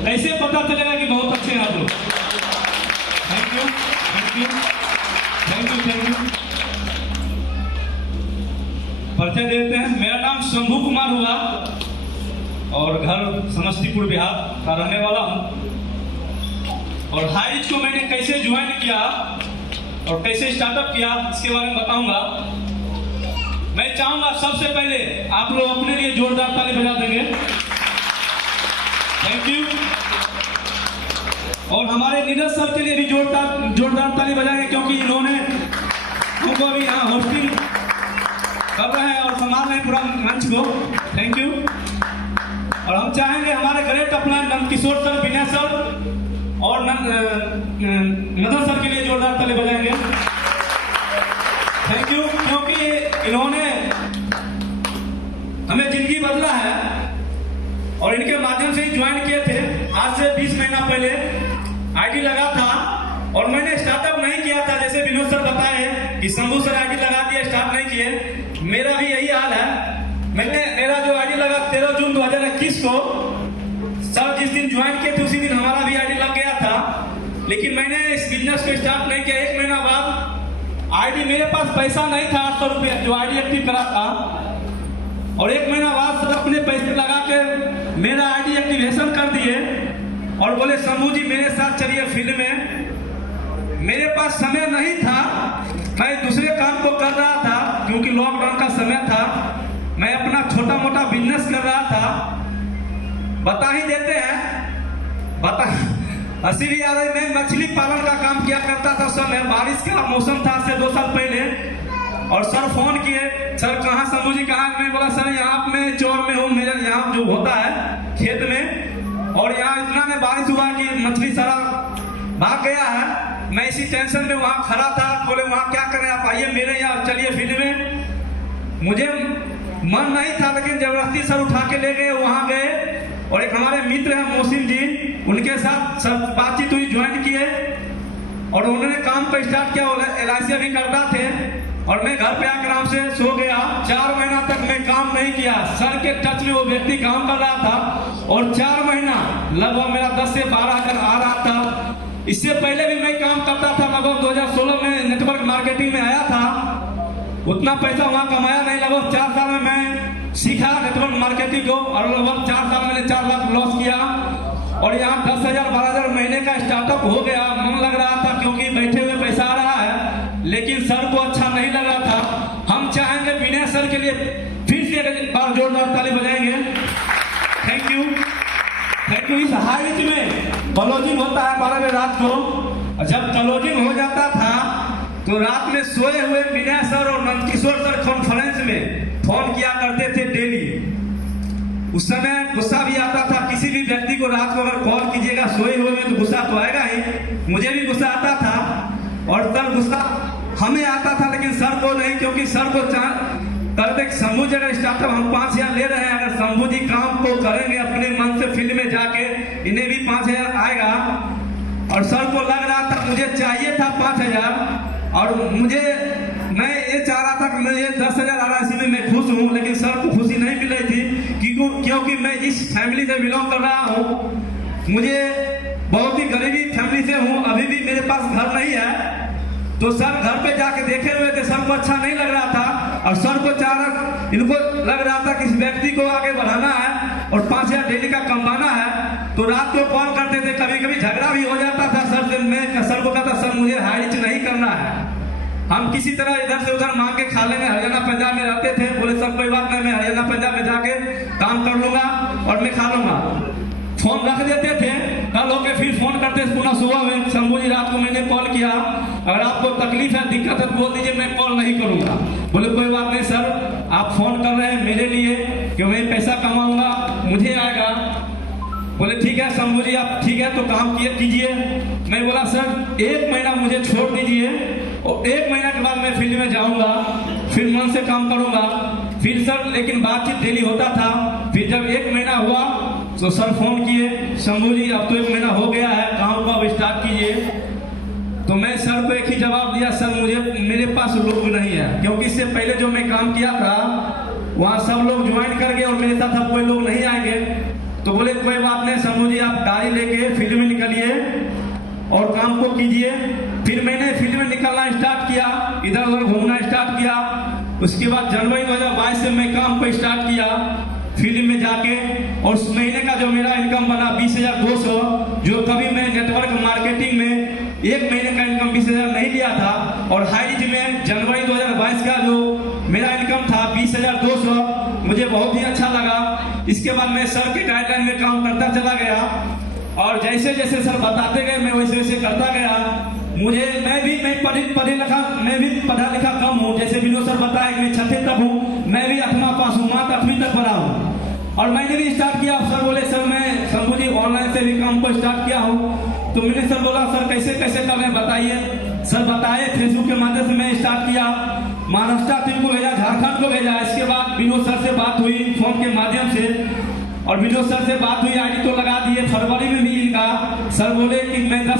कैसे पता चलेगा कि बहुत अच्छे हैं आप लोग? Thank you, thank you, thank you, thank you. परिचय देते हैं। मेरा नाम शंभू कुमार हुआ और घर समस्तीपुर बिहार का रहने वाला हूँ। और हाइज को मैंने कैसे ज्वाइन किया और कैसे स्टार्टअप किया इसके बारे में बताऊंगा। मैं चाहूंगा सबसे पहले आप लोग अपने लिए जोरदार ताली बजा देंगे। Thank you. और हमारे नीरज सर के लिए भी जोरदार ताली बजाएंगे, क्योंकि इन्होंने हमको अभी यहाँ होस्टिंग कर रहे हैं और संभाल रहे हैं पूरा मंच को। Thank you. और हम चाहेंगे हमारे ग्रेट अपना नंदकिशोर सर, विनय सर और मदन सर के लिए जोरदार ताली बजाएंगे। थैंक यू, क्योंकि इन्होंने हमें जिंदगी बदला है और इनके माध्यम से ही ज्वाइन किए थे। आज से 20 महीना पहले आईडी लगा था और मैंने स्टार्टअप नहीं किया था, जैसे विनोद सर बताए कि शंभू सर आईडी लगा दिए, स्टार्ट नहीं किए। मेरा भी यही हाल है। मेरा जो आईडी लगा 13 जून 2021 को, सर जिस दिन ज्वाइन किए थे उसी दिन हमारा भी आईडी लग गया था। लेकिन मैंने इस बिजनेस को स्टार्ट नहीं किया। 1 महीना बाद आईडी, मेरे पास पैसा नहीं था 800 रुपये जो आईडी एक्टिव करा था, और 1 महीना बाद सर अपने पैसे लगा के मेरा आईडी एक्टिवेशन कर दिए और बोले शंभू जी मेरे साथ चलिए फील्ड में। मेरे पास समय नहीं था, मैं दूसरे काम को कर रहा था क्योंकि लॉकडाउन का समय था। मैं अपना छोटा मोटा बिजनेस कर रहा था। बता ही देते हैं, हंसी भी आ रही। मैं मछली पालन का काम किया करता था। समय बारिश का मौसम था से 2 साल पहले, और सर फोन किए, सर कहाँ शंभू जी कहाँ? मैं बोला सर यहाँ मैं चौर में हूँ, मेरे यहाँ जो होता है खेत में, और यहाँ इतना में बारिश हुआ कि मछली सारा भाग गया है। मैं इसी टेंशन में वहाँ खड़ा था। बोले वहाँ क्या करें आप, आइए मेरे यहाँ चलिए फील्ड में। मुझे मन नहीं था, लेकिन जबरदस्ती सर उठा के ले गए। वहाँ गए और एक हमारे मित्र हैं मोहसिन जी, उनके साथ सब बातचीत हुई, ज्वाइन किए और उन्होंने काम को स्टार्ट किया। LIC भी करता थे और मैं घर पे आकर आराम से सो गया। 4 महीना तक मैं काम नहीं किया। सर के टच में वो व्यक्ति काम कर रहा था और 4 महीना लगभग मेरा 10 से 12 कर आ रहा था। इससे पहले भी मैं काम करता था। लगभग 2016 में नेटवर्क मार्केटिंग में आया था। उतना पैसा वहाँ कमाया नहीं। लगभग 4 साल में मैं सीखा नेटवर्क मार्केटिंग को और लगभग 4 साल मैंने 4 लाख लॉस किया। और यहाँ 10,000 12,000 महीने का स्टार्टअप हो गया। मन लग रहा था क्योंकि बैठे हुए पैसा आ रहा है, लेकिन सर को अच्छा नहीं लगा था। हम चाहेंगे विनय सर के लिए फिर से एक बार जोरदार ताली बजाएंगे। Thank you, thank you. इस हाइट में क्लोजिंग होता है 12 बजे रात को। जब क्लोजिंग हो जाता था तो रात में सोए हुए विनय सर और नंदकिशोर सर कॉन्फ्रेंस में फोन किया करते थे डेली। उस समय गुस्सा भी आता था। किसी भी व्यक्ति को रात को अगर कॉल कीजिएगा सोए हुए में तो गुस्सा तो आएगा ही। मुझे भी गुस्सा आता था और तब गुस्सा हमें आता था, लेकिन सर को नहीं, क्योंकि सर को करते शंभू जी अगर स्टार्टअप हम 5,000 ले रहे हैं, अगर शंभू जी काम को करेंगे अपने मन से फील्ड में जाके, इन्हें भी 5,000 आएगा। और सर को लग रहा था, मुझे चाहिए था 5,000 और मैं ये चाह रहा था कि मुझे 10,000 आ रहा है, इसी में मैं खुश हूँ। लेकिन सर को खुशी नहीं मिल रही थी क्योंकि मैं जिस फैमिली से बिलोंग कर रहा हूँ, मुझे बहुत ही गरीबी फैमिली से हूँ। अभी भी मेरे पास घर नहीं है। तो सर घर पे जाके देखे हुए थे, सर को अच्छा नहीं लग रहा था और सर को इनको लग रहा था कि इस व्यक्ति को आगे बढ़ाना है और 5,000 डेली का कमाना है। तो रात को कॉल करते थे, कभी कभी झगड़ा भी हो जाता था सर से। मैं सर को कहता सर मुझे हाइच नहीं करना है, हम किसी तरह इधर से उधर मांग के खा लेंगे। हरियाणा पंजाब में रहते थे। बोले सर कोई बात नहीं, मैं हरियाणा पंजाब में जाके काम कर लूंगा और मैं खा लूंगा। फोन रख देते थे। कल होके फिर फोन करते पुनः सुबह में, शंभू जी रात को मैंने कॉल किया, अगर आपको तकलीफ है दिक्कत है तो बोल दीजिए, मैं कॉल नहीं करूंगा। बोले कोई बात नहीं सर, आप फोन कर रहे हैं मेरे लिए कि मैं पैसा कमाऊंगा, मुझे आएगा। बोले ठीक है शंभू जी, आप ठीक है तो काम कीजिए। मैं बोला सर 1 महीना मुझे छोड़ दीजिए और 1 महीना के बाद मैं फील्ड में जाऊंगा, फिर मन से काम करूंगा। फिर सर लेकिन बातचीत डेली होता था। फिर जब 1 महीना हुआ तो सर फोन किए, शंभू जी अब तो 1 महीना हो गया है, काम को अब स्टार्ट कीजिए। तो मैं सर को एक ही जवाब दिया, सर मेरे पास लोग नहीं है, क्योंकि इससे पहले जो मैं काम किया था वहाँ सब लोग ज्वाइन कर गए और मेरे साथ अब कोई लोग नहीं आएंगे। तो बोले कोई बात नहीं शंभू जी, आप गाड़ी लेके फील्ड में निकलिए और काम को कीजिए। फिर मैंने फील्ड में निकलना स्टार्ट किया, इधर उधर घूमना स्टार्ट किया। उसके बाद जनवरी 2022 से मैं काम को स्टार्ट किया फील्ड में जाके, और उस महीने का जो मेरा इनकम बना 20,200, जो कभी मैं नेटवर्क मार्केटिंग में एक महीने का इनकम 20,000 नहीं लिया था। और हाईरिच में जनवरी 2022 का जो मेरा इनकम था 20,200, मुझे बहुत ही अच्छा लगा। इसके बाद मैं सर के गाइडलाइन में काम करता चला गया, और जैसे जैसे सर बताते गए मैं वैसे वैसे करता गया। मैं भी पढ़ा लिखा कम हूँ, जैसे विनोद सर बताए मैं 6th तक हूँ, मैं भी 8वां पास हूँ, मात्र 8वीं तक पढ़ा हूँ। और मैंने भी स्टार्ट किया। सर बोले सर मैं शंभू जी ऑनलाइन से भी काम को स्टार्ट किया हूँ। तो मैंने सर बोला सर कैसे कैसे कर रहे हैं बताइए। सर बताए, फेसबुक के माध्यम से मैं स्टार्ट किया, महाराष्ट्र टीम को भेजा, झारखंड को भेजा। इसके बाद विनोद सर से बात हुई फोन के माध्यम से, और विनोद सर से बात हुई, आईडी तो लगा दिए। फरवरी में भी इनका सर बोले कि मैं 10